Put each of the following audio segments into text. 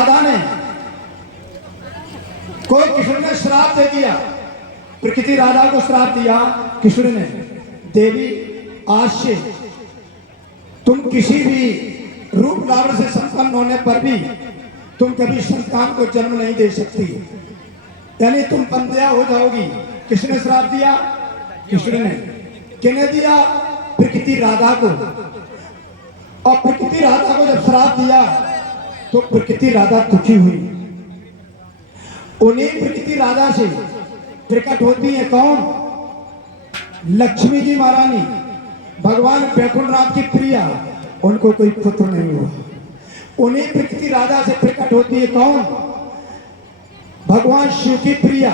राधा ने कोई कृष्ण ने श्राप दे दिया, प्रकृति राधा को श्राप दिया कृष्ण ने, देवी आज से तुम किसी भी रूप लावण्य से संपन्न होने पर भी तुम कभी संतान को जन्म नहीं दे सकती, यानी तुम बंध्या हो जाओगी। किसने श्राप दिया? कृष्ण ने। किसने दिया? प्रकृति राधा को। और प्रकृति राधा को जब श्राप दिया तो प्रकृति राधा दुखी हुई। उन्हीं प्रकृति राधा से प्रकट होती है कौन? लक्ष्मी जी महारानी, भगवान वैकुंठनाथ की प्रिया, उनको कोई पुत्र नहीं हुआ। उन्हीं प्रकृति राधा से प्रकट होती है कौन? भगवान शिव की प्रिया,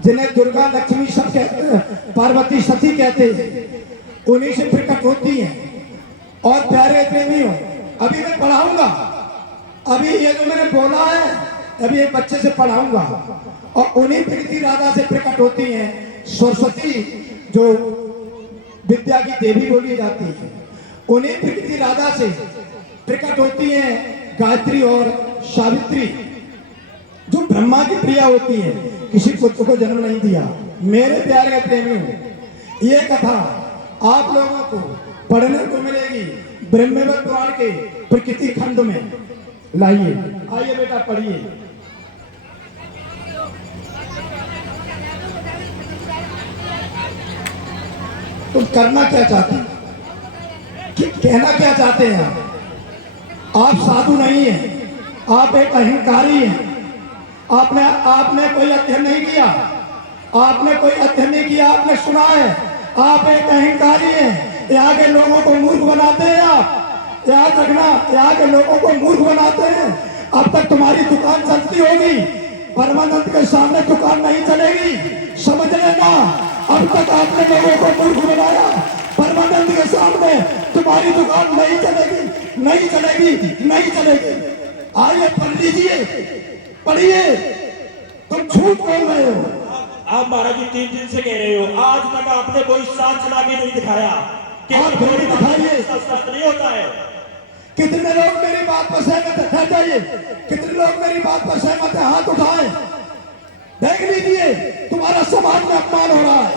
जिन्हें दुर्गा लक्ष्मी सब कहते हैं, पार्वती सती कहते हैं, उन्हीं से प्रकट होती हैं। और प्यारे प्रेमियों, अभी मैं पढ़ाऊंगा, अभी ये जो मैंने बोला है अभी एक बच्चे से पढ़ाऊंगा। और उन्हीं प्रकृति राधा से प्रकट होती हैं सरस्वती, जो विद्या की देवी बोली जाती है। उन्हीं प्रकृति राधा से प्रकट होती हैं गायत्री और सावित्री, जो ब्रह्मा की प्रिया होती है, किसी पुत्र को जन्म नहीं दिया। मेरे प्यारे प्रेमियों, ये कथा आप लोगों को पढ़ने को मिलेगी ब्रह्मवैवर्त पुराण के प्रकृति खंड में। लाइए, आइए बेटा पढ़िए। तुम करना क्या चाहते हैं, कहना क्या चाहते हैं? आप साधु नहीं हैं, आप एक अहंकारी हैं। आपने कोई अध्ययन नहीं किया, आपने कोई अध्ययन नहीं किया, आपने सुना है, आप एक अहंकारी हैं। यहाँ के लोगों को मूर्ख बनाते हैं आप, याद रखना, यहाँ के लोगों को मूर्ख बनाते हैं। अब तक तुम्हारी दुकान चलती होगी, परमानंद के सामने दुकान नहीं चलेगी, समझ लेना। अब तक आपने लोगों को मूर्ख बनाया, परमानंद के सामने तुम्हारी दुकान नहीं चलेगी, नहीं चलेगी, नहीं चलेगी। आइए पढ़ लीजिए, पढ़िए। तुम झूठ बोल रहे हो। आप महाराज जी 3 दिन से कह रहे हो, आज तक आपने कोई साथ चला के नहीं दिखाया कि आप भी दिखाइए, नहीं होता है। कितने लोग मेरी बात पर सहमत है? ठहर जाइए। कितने लोग मेरी बात पर सहमत है? हाथ उठाएं। देख लीजिए, तुम्हारा समाज में अपमान हो रहा है,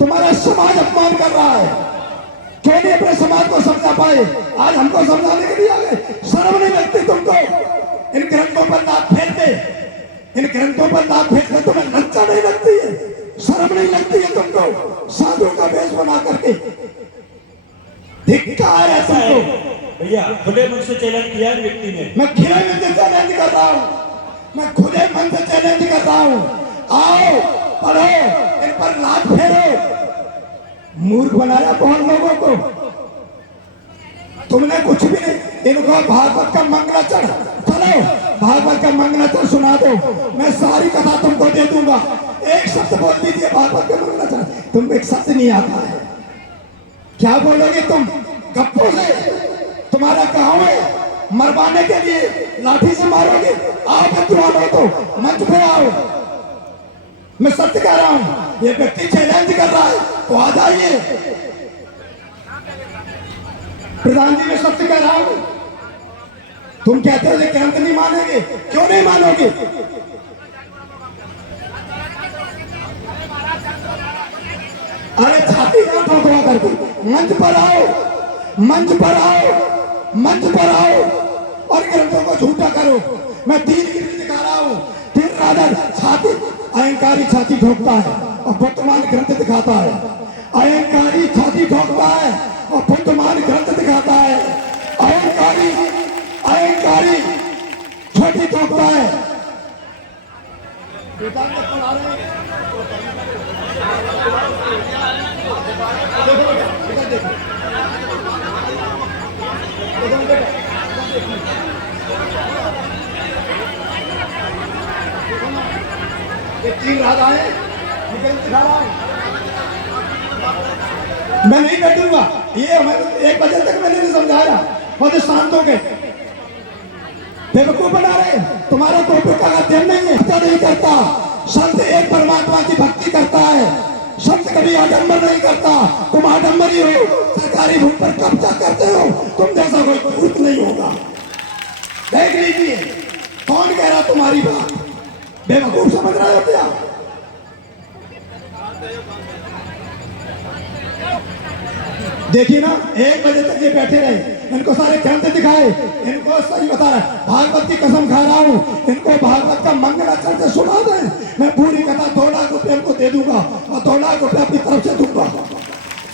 तुम्हारा समाज अपमान कर रहा है। क्यों नहीं अपने समाज को समझा पाए? आज हमको समझाने के लिए आ गए। शर्म नहीं लगती तुमको? इन ग्रंथों पर लात फेंकते, इन ग्रंथों पर लात फेंकते तुम्हें लज्जा नहीं लगती है? शर्म नहीं लगती है तुमको? साधु का वेश बना करके धिक्कार है तुमको। भैया खुले मन से चैलेंज किया व्यक्ति ने। मैं खुले मन से चैलेंज कर रहा हूँ, मैं खुले मन से चैलेंज कर रहा हूँ। आओ पढ़ो, इन पर लात फेरो। मूर्ख बनाया बहुत लोगों को, तुमने कुछ भी नहीं। इनको भागवत का मंगलाचरण, चलो भागवत का मंगलाचरण सुना दो, मैं सारी कथा तुमको दे दूंगा। एक शब्द बोल दीजिए भागवत का मंगलाचरण, तुम एक शब्द नहीं आता है। क्या बोलोगे तुम? गप्पों से तुम्हारा गाँव है, मरवाने के लिए लाठी से मारोगे। आओ विद्वान हो तो मंच पे आओ। मैं सत्य कह रहा हूं, ये व्यक्ति चैलेंज कर रहा है तो आ जाइए। प्रधान जी, मैं सत्य कह रहा हूं। तुम कहते हो कि ग्रंथ नहीं मानेंगे, क्यों नहीं मानोगे? अरे छाती ना ठोकवा करके मंच पर आओ, मंच पर आओ, मंच पर आओ और ग्रंथों को झूठा करो। मैं 3 ग्रंथ दिखा रहा हूं, 3 राधा छाती, अहंकारी छाती ठोकता है और वर्तमान ग्रंथ दिखाता है। अहंकारी छाती ठोकता है और वर्तमान ग्रंथ दिखाता है। अहंकारी अहंकारी छाती ठोकता है। ये 3 राधाएं दिखा रहा हूं। मैं नहीं बैठूंगा, ये 1 बजे तक मैंने नहीं समझाया। और शांत हो गए, बेवकूफ बना रहे। तुम्हारा कोई प्रकार का अध्ययन नहीं है, पता नहीं करता। संत एक परमात्मा की भक्ति करता है, संत कभी आडंबर नहीं करता। तुम आडंबरी हो, सरकारी भूमि पर कब्जा करते हो, तुम जैसा कोई पुरुष नहीं होगा। देख लीजिए कौन कह रहा तुम्हारी बात, बेवकूफ समझ रहे हो क्या? देखिए ना 1 बजे तक ये बैठे रहे, इनको सारे ग्रंथ दिखाए, इनको सही बता रहा है, भागवत की कसम खा रहा हूँ, इनको भागवत का मंगलाचरण से सुना दे, मैं पूरी कथा 2 लाख रुपए इनको दे दूंगा और 2 लाख रुपए अपनी तरफ से दूंगा,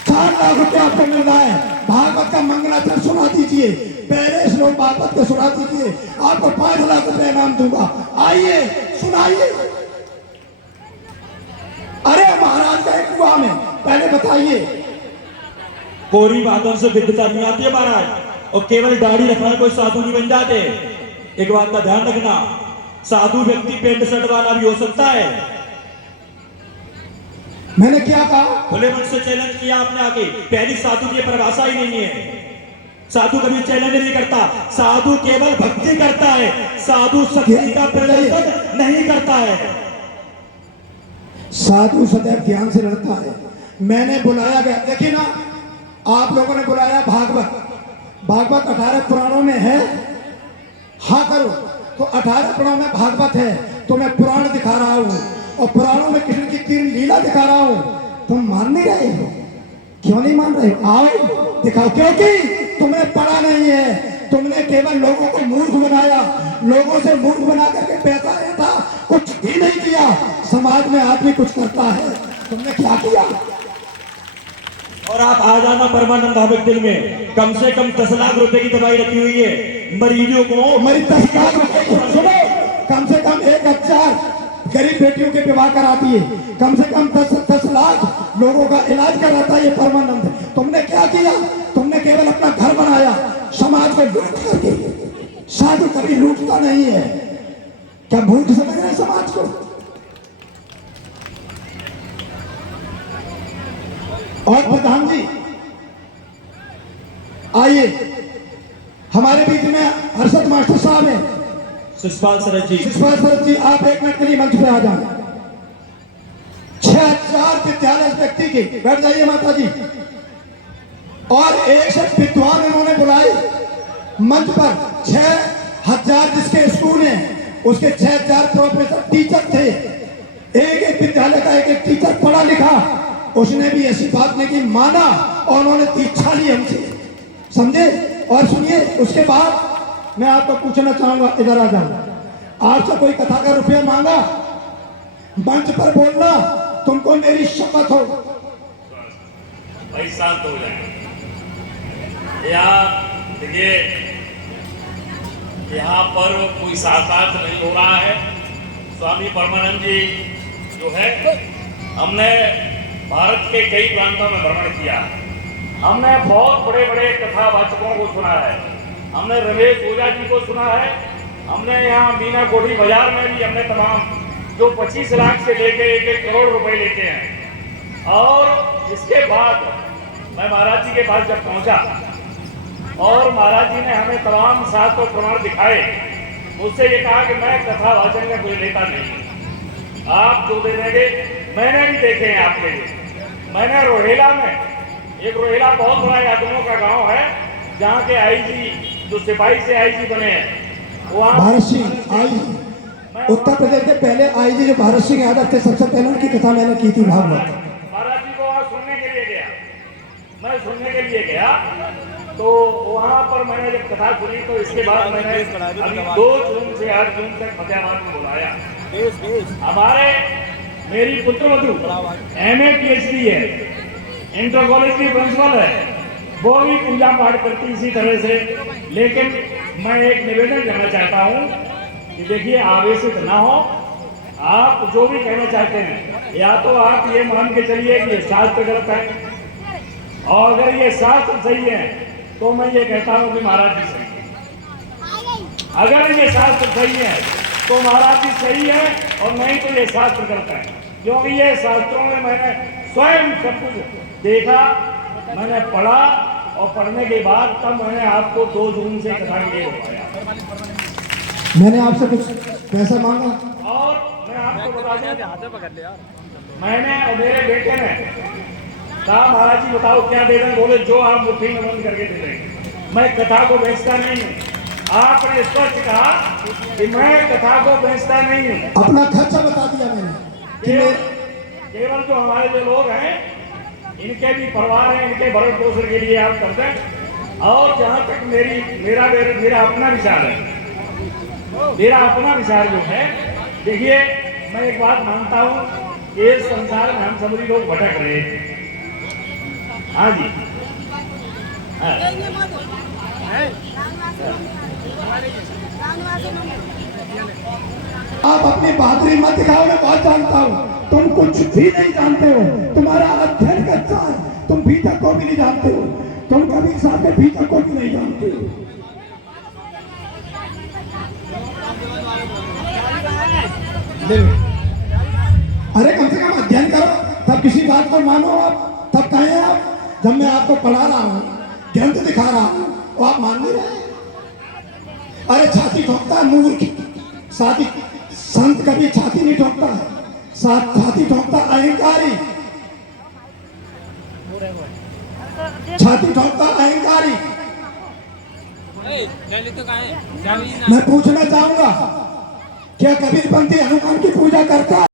4 लाख रुपए आपको मिल रहा है। भागवत का मंगलाचरण सुना दीजिए, पहले श्लोक भागवत को सुना दीजिए, आपको 5 लाख रुपए इनाम दूंगा। आइए सुनाइए। अरे महाराज का एक कुआ में, पहले बताइए। कोरी बातों से विद्वता नहीं आती है महाराज, और केवल दाढ़ी रखना कोई साधु नहीं बन जाते। एक बात का ध्यान रखना, साधु व्यक्ति पेंट शर्ट वाला भी हो सकता है। मैंने क्या कहा? खुले मन से चैलेंज किया आपने आगे, पहली साधु की परिभाषा ही नहीं है। साधु कभी चैलेंज नहीं करता, साधु केवल भक्ति करता है, साधु शक्ति का प्रदर्शन नहीं करता है। साधु सदैव ध्यान से लड़ता है। मैंने बुलाया गया, देखिए ना आप लोगों ने बुलाया भागवत, भागवत 18 पुराणों में है, हाँ करो तो 18 पुराणों में भागवत है, तो मैं पुराण दिखा रहा हूँ और पुराणों में कृष्ण की 3 लीला दिखा रहा हूँ। तुम मान नहीं रहे हो, क्यों नहीं मान रहे हो? आओ दिखाओ, क्योंकि तुमने पढ़ा नहीं है, तुमने केवल लोगों को मूर्ख बनाया, लोगों से मूर्ख बना करके पैसा लेता, कुछ भी नहीं किया। समाज में आदमी कुछ करता है, तुमने क्या किया? और आप आ जाना परमानंद हॉस्पिटल में, कम से कम 10 लाख रुपए की दवाई रखी हुई है मरीजों को। मेरी 10 लाख रुपए सुनो, कम से कम 1000 गरीब बेटियों के विवाह कराती है, कम से कम 10 लाख लोगों का इलाज कराता है ये परमानंद। तुमने क्या किया? तुमने केवल अपना घर बनाया, समाज को लूट करके। साधु कभी लूटता नहीं है, क्या मूर्ख समझ रहे समाज को? और प्रधान जी आइए, हमारे बीच में हर्षद मास्टर साहब हैं, शिषपाल शरद जी। शिषपाल शरद जी आप 1 मिनट के लिए मंच पे आ जाए। 6000 विद्यालय व्यक्ति के, बैठ जाइए माता जी। और 1 विद्वान उन्होंने बुलाए मंच पर, 6000 जिसके स्कूल हैं उसके 6000 प्रोफेसर टीचर थे, एक विद्यालय का एक टीचर पढ़ा लिखा, उसने भी ऐसी बात नहीं की, माना और उन्होंने दीक्षा ली हमसे, समझे? और सुनिए, उसके बाद मैं आपको पूछना चाहूंगा, इधर आ जाओ। आपसे कोई कथा का रुपया मांगा, मंच पर बोलना, तुमको मेरी शपथ हो। भाई शांत हो जाए। यहाँ देखिए, यहाँ पर कोई शास्त्रार्थ नहीं हो रहा है। स्वामी परमानंद जी जो है, हमने भारत के कई प्रांतों में भ्रमण किया, हमने बहुत बड़े बड़े कथावाचकों को सुना है, हमने रमेश ओझा जी को सुना है, हमने यहाँ मीना कोठी बाजार में भी हमने तमाम जो 25 लाख से लेके 1-1 करोड़ रुपए लेते हैं। और इसके बाद मैं महाराज जी के पास जब पहुंचा और महाराज जी ने हमें तमाम शास्त्र और प्रमाण दिखाए, मुझसे ये कहा कि मैं कथावाचन में कोई लेता नहीं, आप जो दे देंगे। मैंने भी देखे हैं आपके लिए, मैंने रोहेला में, एक रोहेला बहुत बड़ा यादवों का गांव है, जहाँ के आईजी जो सिपाही से आईजी बने हैं, वहाँ भारत सिंह आईजी, उत्तर प्रदेश के पहले आईजी जो भारत सिंह यादव थे, सबसे पहले उनकी कथा मैंने की थी भागवत। महाराज जी को वहाँ सुनने के लिए गया, मैं सुनने के लिए गया, तो वहाँ पर मैंने जब कथा सुनी तो इसके बाद मैंने अभी 2 जून से 8 जून तक फतेहाबाद में बुलाया। हमारे मेरी पुत्रवधू MA PhD है, इंटर कॉलेज की प्रिंसिपल है, वो भी पूजा पाठ करती इसी तरह से। लेकिन मैं एक निवेदन करना चाहता हूँ कि देखिए, आवेशित ना हो, आप जो भी कहना चाहते हैं, या तो आप ये मान के चलिए कि ये शास्त्र गलत है, और अगर ये शास्त्र सही है तो मैं ये कहता हूँ कि महाराज जी सही है। अगर ये शास्त्र सही है तो महाराज जी सही है, और नहीं तो ये शास्त्र गलत है, क्योंकि ये शास्त्रों में मैंने स्वयं सब कुछ देखा, मैंने पढ़ा, और पढ़ने के बाद तब मैंने आपको 2 जून से कथा के लिए बुलाया। मैंने आपसे कुछ पैसा मांगा? और मैं आपको बता दूं, मैंने और मेरे बेटे ने कहा, महाराज जी बताओ क्या दे दें? बोले जो आप मुट्ठी में बंद करके दे देंगे। मैं कथा को बेचता नहीं हूँ, आपने स्पष्ट कहा कि मैं कथा को बेचता नहीं हूँ। अपना खर्चा बता दिया मैंने कि केवल जो हमारे जो लोग हैं इनके भी परिवार हैं, इनके भरण पोषण के लिए आप कर दें। और जहाँ तक मेरा अपना विचार है, मेरा अपना विचार जो है, देखिए मैं एक बात मानता हूँ, इस संसार में हम सभी लोग भटक रहे थे। हाँ जी, हाँ। आप अपनी बहादुरी मत दिखाओ, मैं बहुत जानता हूँ तुम कुछ भी नहीं जानते हो, तुम्हारा अध्ययन कच्चा है, तुम भीतर को भी नहीं जानते हो, तुम कबीर साहब के भीतर को भी नहीं जानते हो। अरे कम से कम अध्ययन करो, तब किसी बात को मानो आप, तब कहें आप। जब मैं आपको पढ़ा रहा हूँ, ग्रंथ दिखा रहा हूँ, वो आप मान नहीं रहे। अरे छाती ठोकता है मूर्ख, साथी संत कभी छाती नहीं ठोकता है, छाती ठोकता अहंकारी, छाती ठोकता अहंकारी। मैं पूछना चाहूंगा, क्या कबीरपंथी हनुमान की पूजा करता है?